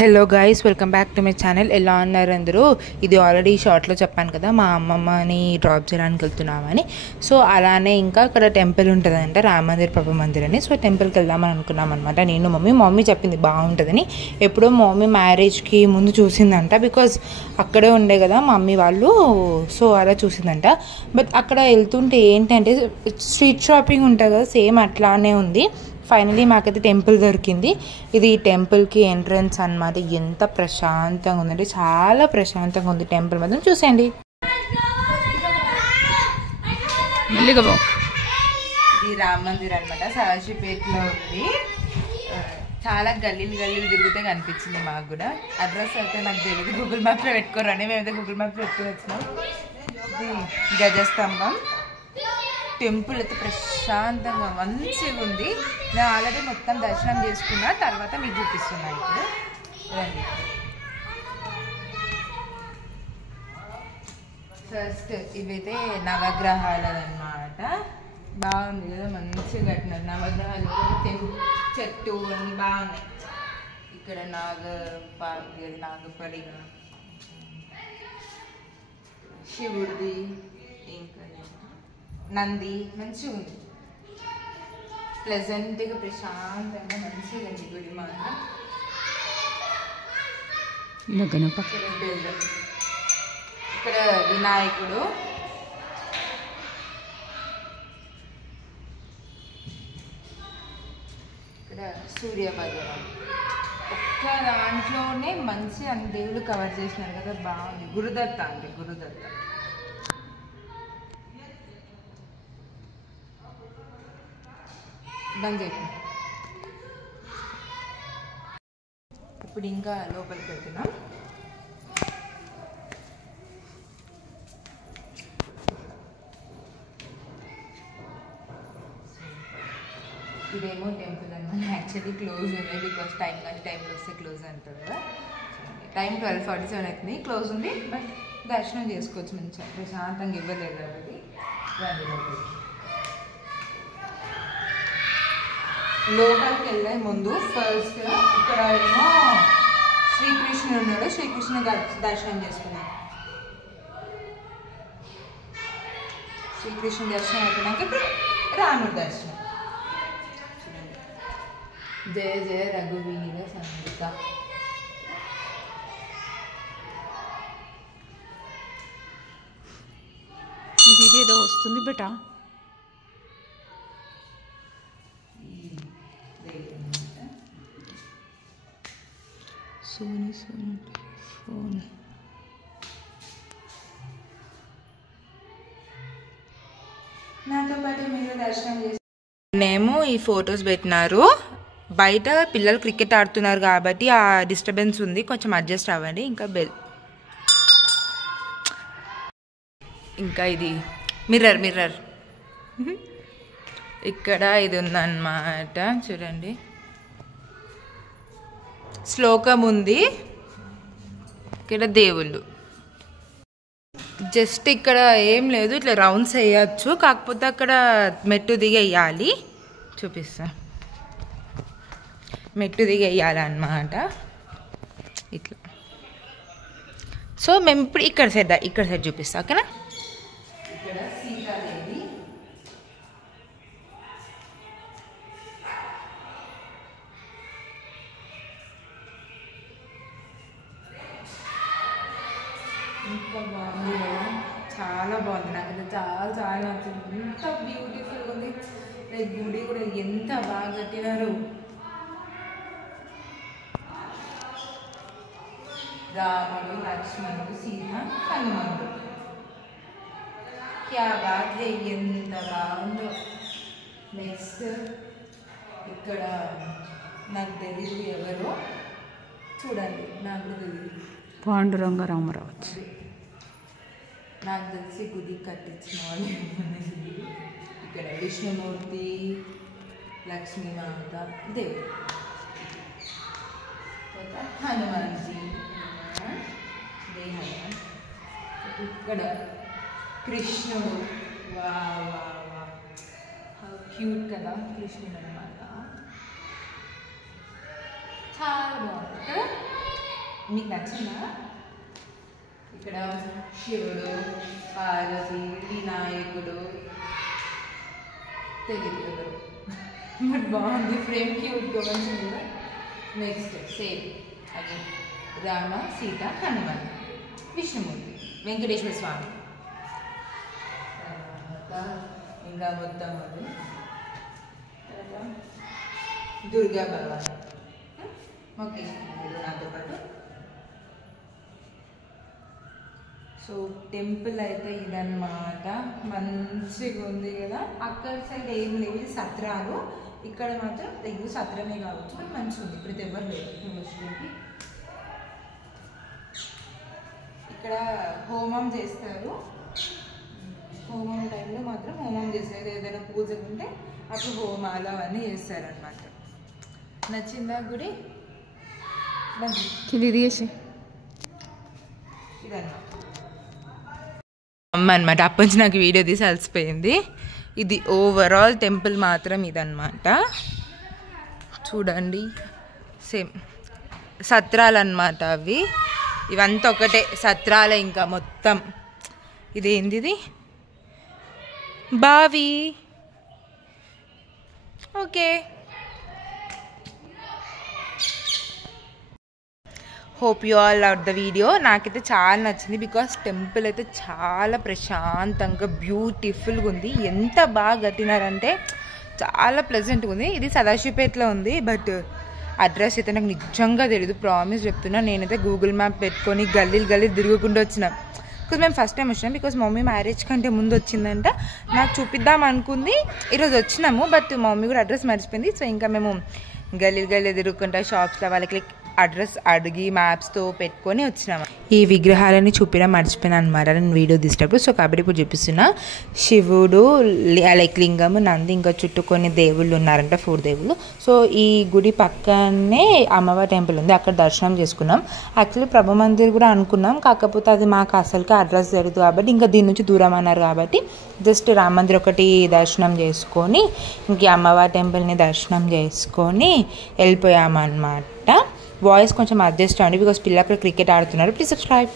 Hello guys, welcome back to my channel. ఎలా ఉన్నారు అందరూ? ఇది ఆల్రెడీ షార్ట్లో చెప్పాను కదా, మా అమ్మమ్మని డ్రాప్ చేయడానికి వెళ్తున్నామని. సో అలానే ఇంకా అక్కడ టెంపుల్ ఉంటుందంట, రామ మందిర్ పాప మందిర్ అని. సో టెంపుల్కి వెళ్దామని అనుకున్నాం అనమాట. నేను మమ్మీ చెప్పింది బాగుంటుందని. ఎప్పుడో మమ్మీ మ్యారేజ్కి ముందు చూసిందంట, బికాజ్ అక్కడే ఉండే కదా మా మమ్మీ వాళ్ళు. సో అలా చూసిందంట. బట్ అక్కడ వెళ్తుంటే ఏంటంటే స్ట్రీట్ షాపింగ్ ఉంటుంది కదా, సేమ్ అట్లానే ఉంది. ఫైనలీ మాకైతే టెంపుల్ దొరికింది. ఇది టెంపుల్కి ఎంట్రన్స్ అన్నమాట. ఎంత ప్రశాంతంగా ఉందంటే చాలా ప్రశాంతంగా ఉంది టెంపుల్ మాత్రం. చూసేయండి. ఇది రామ మందిర్ అనమాట, సదాశివపేటలో ఉంది. చాలా గల్లీలు తిరిగితే కనిపించింది మాకు కూడా. అడ్రస్ అయితే నాకు తెలియదు, గూగుల్ మ్యాప్లో పెట్టుకోరని మేమైతే గూగుల్ మ్యాప్లో పెట్టుకుని వచ్చినాం. ఇది గజస్తంభం. టెంపుల్ అయితే ప్రశాంతంగా మంచిగా ఉంది. నేను ఆల్రెడీ మొత్తం దర్శనం చేసుకున్నా, తర్వాత మీకు చూపిస్తున్నా. ఇప్పుడు రండి. ఫస్ట్ ఇవైతే నవగ్రహాలన్నమాట. బాగుంది కదా, మంచిగా కట్టినారు నవగ్రహాలు. చెట్టు అన్ని బాగున్నాయి. ఇక్కడ నాగపల్లిగా శివుడిది, ఇంకా నంది మంచిగా ఉంది. ప్లెజెంట్గా ప్రశాంతంగా మంచిగా ఉంది గుడి మాత్రం. ఇక్కడ వినాయకుడు, ఇక్కడ సూర్య భగవాన్. ఒక్క దాంట్లోనే మంచి అన్ని దేవుళ్ళు కవర్ చేసినారు కదా, బాగుంది. గురుదత్త అంటే గురుదత్త. బంద్ చేయండి. ఇప్పుడు ఇంకా లోపలికి వెళ్తున్నాం. ఇదేమో టెంపుల్ అనమాట. యాక్చువల్లీ క్లోజ్ ఉంది, బికాస్ టైంలో వస్తే క్లోజ్ అంటారు కదా. టైం 12:47 అవుతుంది, క్లోజ్ ఉంది. బట్ దర్శనం చేసుకోవచ్చు మంచిగా ప్రశాంతంగా. ఇవ్వలేదు కాబట్టి రండి లోపలికి. లోపలికి వెళ్ళే ముందు ఫస్ట్ ఇక్కడ ఏమో శ్రీకృష్ణుడు ఉన్నాడు. శ్రీకృష్ణుడు దర్శనం చేసుకున్నాం. శ్రీకృష్ణుడు దర్శనం అయిపోయినాక ఇప్పుడు రాముడు దర్శనం. జయ జయ రఘువీర సంహిత. ఇదేదో వస్తుంది బేటా. ఫోన్ నాతో పాటు మీరు దర్శనం చేసి నేమో ఈ ఫొటోస్ పెట్టినారు. బయట పిల్లలు క్రికెట్ ఆడుతున్నారు కాబట్టి ఆ డిస్టర్బెన్స్ ఉంది, కొంచెం అడ్జస్ట్ అవ్వండి. ఇంకా ఇది మిర్రర్ ఇక్కడ ఇది ఉందన్నమాట. చూడండి, శ్లోకం ఉంది. ఇక్కడ దేవుళ్ళు. జస్ట్ ఇక్కడ ఏం లేదు, ఇట్లా రౌండ్స్ వేయచ్చు. కాకపోతే అక్కడ మెట్టు దిగి వేయాలి. చూపిస్తా. మెట్టు దిగి వేయాలన్నమాట ఇట్లా. సో మేము ఇప్పుడు ఇక్కడ సైడ్ చూపిస్తా, ఓకేనా? ఇక్కడ సీతాదేవి, ఇంకా బాగుంది కదా, చాలా బాగుంది. నాకైతే చాలా నచ్చింది. ఎంత బ్యూటిఫుల్గా ఉంది. లైక్ గుడి కూడా ఎంత బాగా కట్టినారు. రాముడు, లక్ష్మణుడు, సీత, హనుమంతుడు. క్యా బాత్ హై, ఎంత బాగుందో. నెక్స్ట్ ఇక్కడ నాకు తెలీదు ఎవరో, చూడండి. నాకు తెలియదు. పాండురంగ రామరావు. నాకు తెలిసి గుడి కట్టించిన వాళ్ళు. ఇక్కడ విష్ణుమూర్తి, లక్ష్మీమాత, దేవుడు, హనుమాన్జీ, ఇక్కడ కృష్ణుడు. వా క్యూట్ కదా కృష్ణుడు అనమాట. చాలా బాగుంది. మీకు నచ్చిందా? ఇక్కడ శివుడు, పార్వతి, వినాయకుడు తెలియదు బట్ బాగుంది. ఫ్రేమ్ క్యూట్గా మంచిగా కూడా. నెక్స్ట్ సేమ్ అది రామ, సీత, హనుమాన్, విష్ణుమూర్తి, వెంకటేశ్వర స్వామి, ఇంకా మొత్తం అది దుర్గా భగవాన్. ఓకే నాతో పాటు. సో టెంపుల్ అయితే ఇదన్నమాట. మంచిగా ఉంది కదా. అక్కడ సైడ్ ఏం లేవు, ఇది సత్రాలు. ఇక్కడ మాత్రం ఇది సత్రమే కావచ్చు, కానీ మంచిగా ఉంది. ఇప్పుడు ఎవరు లేదు ముస్లింకి. ఇక్కడ హోమం చేస్తారు. హోమం టైంలో మాత్రం హోమం చేస్తారు. ఏదైనా పూజ ఉంటే అప్పుడు హోమాలు అవన్నీ చేస్తారనమాట. నచ్చిందా గుడి? ఇదన్నమాట అమ్మ అనమాట. అప్పటి నుంచి నాకు వీడియో తీసి అలసిపోయింది. ఇది ఓవరాల్ టెంపుల్ మాత్రం ఇదన్నమాట. చూడండి సేమ్ సత్రాలు అన్నమాట అవి. ఇవంతా ఒకటే సత్రాలే. ఇంకా మొత్తం ఇదేంది, ఇది బావి. Okay, hope you all love the video. నాకైతే చాలా నచ్చింది బికాస్ టెంపుల్ అయితే చాలా ప్రశాంతంగా బ్యూటిఫుల్గా ఉంది. ఎంత బాగా కట్టినారంటే చాలా ప్లెజెంట్గా ఉంది. ఇది సదాశివపేటలో ఉంది, బట్ అడ్రస్ అయితే నాకు నిజంగా తెలియదు. ప్రామిస్ చెప్తున్నా. నేనైతే గూగుల్ మ్యాప్ పెట్టుకొని గల్లీ తిరగకుండా వచ్చిన. బికాజ్ మేము ఫస్ట్ టైం వచ్చినాం. బికాజ్ మమ్మీ మ్యారేజ్ కంటే ముందు వచ్చిందంట. నాకు చూపిద్దాం అనుకుంది. ఈరోజు వచ్చినాము, బట్ మమ్మీ కూడా అడ్రస్ మర్చిపోయింది. సో ఇంకా మేము గల్లీ తిరుగుకుంటా షాప్స్లో వాళ్ళకి అడ్రస్ అడిగి మ్యాప్స్తో పెట్టుకొని వచ్చినాము. ఈ విగ్రహాలని చూపించడం మర్చిపోయినా అనమాట నేను వీడియో తీసేటప్పుడు. సో కాబట్టి ఇప్పుడు చూపిస్తున్నా. శివుడు, లైక్ లింగము, నంది, ఇంకా చుట్టూ కొన్ని దేవుళ్ళు ఉన్నారంట, 4 దేవుళ్ళు. సో ఈ గుడి పక్కనే అమ్మవారి టెంపుల్ ఉంది. అక్కడ దర్శనం చేసుకున్నాం. యాక్చువల్లీ ప్రభు మందిర్ కూడా అనుకున్నాం, కాకపోతే అది మాకు అసలుకి అడ్రస్ జరుగుతుంది కాబట్టి, ఇంకా దీని నుంచి దూరం అన్నారు కాబట్టి జస్ట్ రామ మందిర్ ఒకటి దర్శనం చేసుకొని ఇంక అమ్మవారి టెంపుల్ని దర్శనం చేసుకొని వెళ్ళిపోయామన్నమాట. వాయిస్ కొంచెం అడ్జస్ట్ అవ్వండి బికాస్ పిల్లలు అక్కడ క్రికెట్ ఆడుతున్నారు. Please subscribe.